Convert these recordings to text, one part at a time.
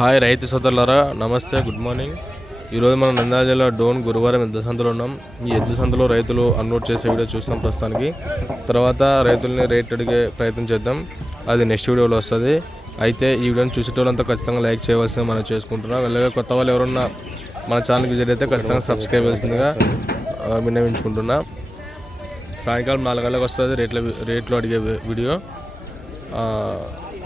Hi రైతు సోదరులారా నమస్తే గుడ్ మార్నింగ్. ఈరోజు మనం నంద్యాల జిల్లా డోన్ గురువారం ఎద్దు సంతలో ఉన్నాం. ఈ ఎద్దు సంతలో రైతులు అన్లోడ్ చేసే వీడియో చూస్తాం ప్రస్తుతానికి. తర్వాత రైతుల్ని రేట్ అడిగే ప్రయత్నం చేద్దాం. అది నెక్స్ట్ వీడియోలో వస్తుంది. అయితే ఈ వీడియోని చూసేటోళ్ళంతా ఖచ్చితంగా లైక్ చేయవలసింది మనం చేసుకుంటున్నాం. అలాగే కొత్త వాళ్ళు ఎవరున్నా మన ఛానల్కి విజిట్ అయితే ఖచ్చితంగా సబ్స్క్రైబ్ చేసిందిగా విన్నవించుకుంటున్నా. సాయంకాలం నాలుగు గంటలకు వస్తుంది రేట్ల రేట్లు అడిగే వీడియో.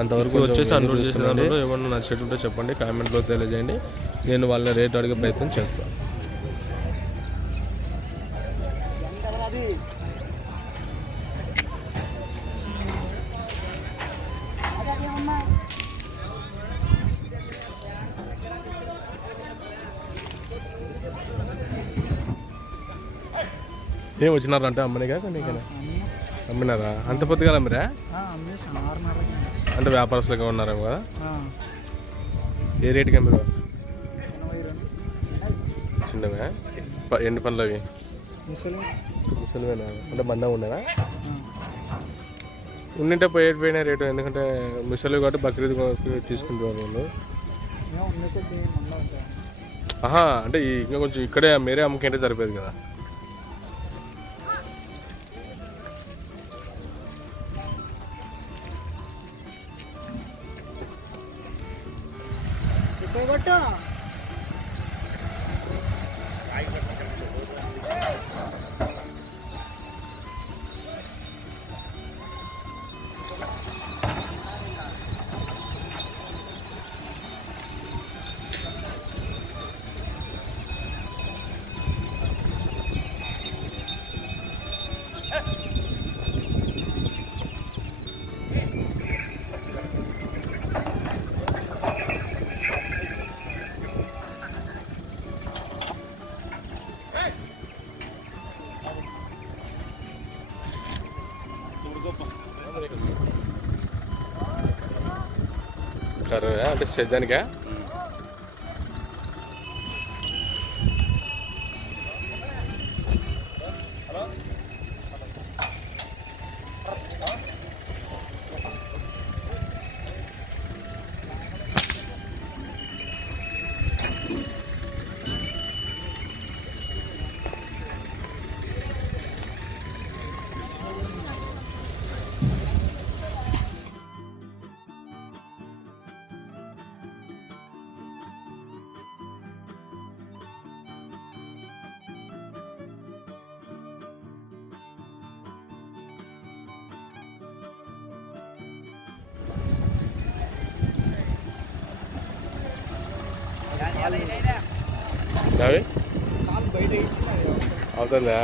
అంతవరకు వచ్చేసి అన్లోడ్ చేసిన దాంట్లో ఏమన్నా నచ్చేటుంటే చెప్పండి కామెంట్లో తెలియజేయండి. నేను వాళ్ళ రేట్ అడిగే ప్రయత్నం చేస్తాను ఏం వచ్చినారంటే? అమ్మనిగా నీకేనా? అమ్మినారా? అంత పొద్దుగా అమ్మిరా? అంటే వ్యాపారస్తులుగా ఉన్నారేమో కదా? ఏ రెండు. చిన్నది చిన్నవా? ఎండు పనులు అవి ముసలి. ముసలివేనా? అంటే మందంగా ఉండేవా ఆ, ఉండింటే పోయేటిపోయిన రేటు ఎందుకంటే ముసలి కాబట్టి బక్రీద్ తీసుకుంటారు వాళ్ళు. ఆహా అంటే ఇంకా కొంచెం ఇక్కడే మీరే అమ్ముకుంటే సరిపోయేది కదా. కర్ర అంటే సేద్యానికా అవి అవుతుందా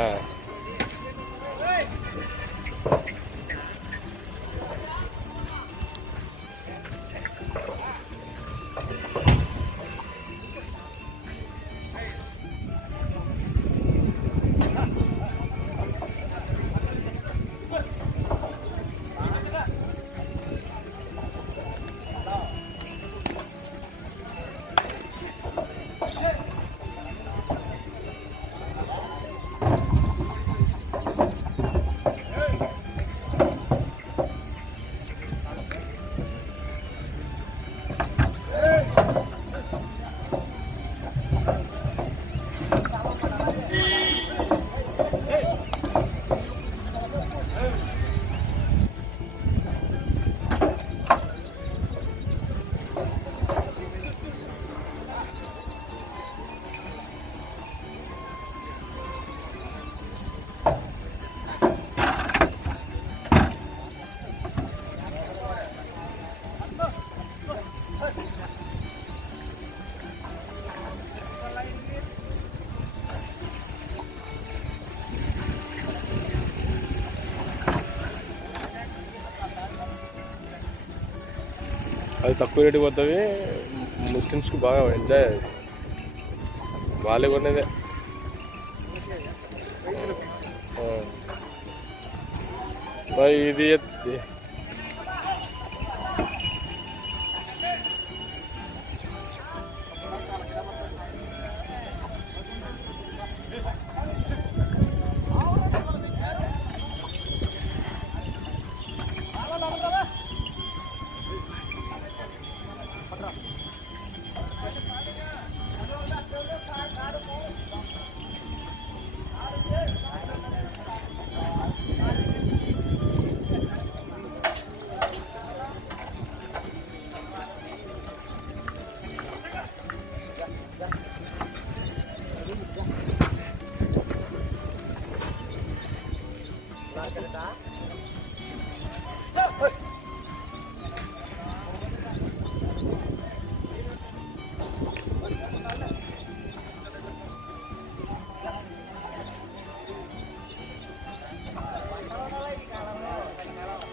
అది తక్కువ రేటు పోతుంది ముస్లిమ్స్కి బాగా ఎంజాయ్ అది వాళ్ళే కొనేదే. మరి ఇది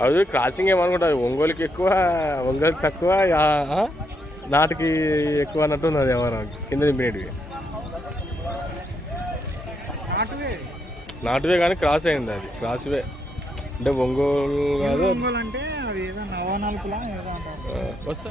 అది క్రాసింగ్ ఏమనుకుంటారు ఒంగోలుకి ఎక్కువ ఒంగోలుకి తక్కువ నాటికి ఎక్కువ అన్నట్టు ఉన్నది ఏమన్నా కింద దింపినట్టుగా. నాటువే కానీ క్రాస్ అయింది అది. క్రాస్వే అంటే ఒంగోలు కాదు. అంటే ఏదో నవనాలుపులా ఏదో వస్తా.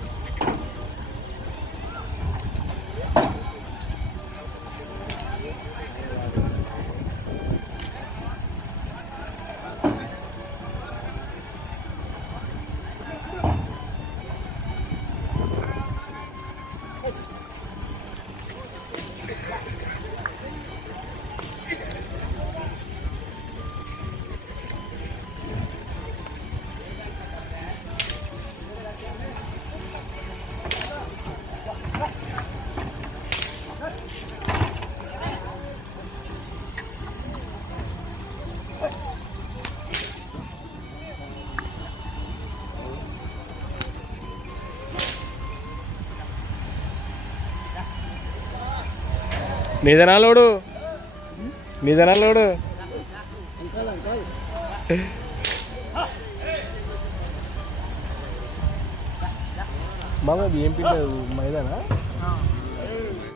నిజనాలోడు నిజనాలోడు మామూలు ఏం పిల్లలు మైదానా?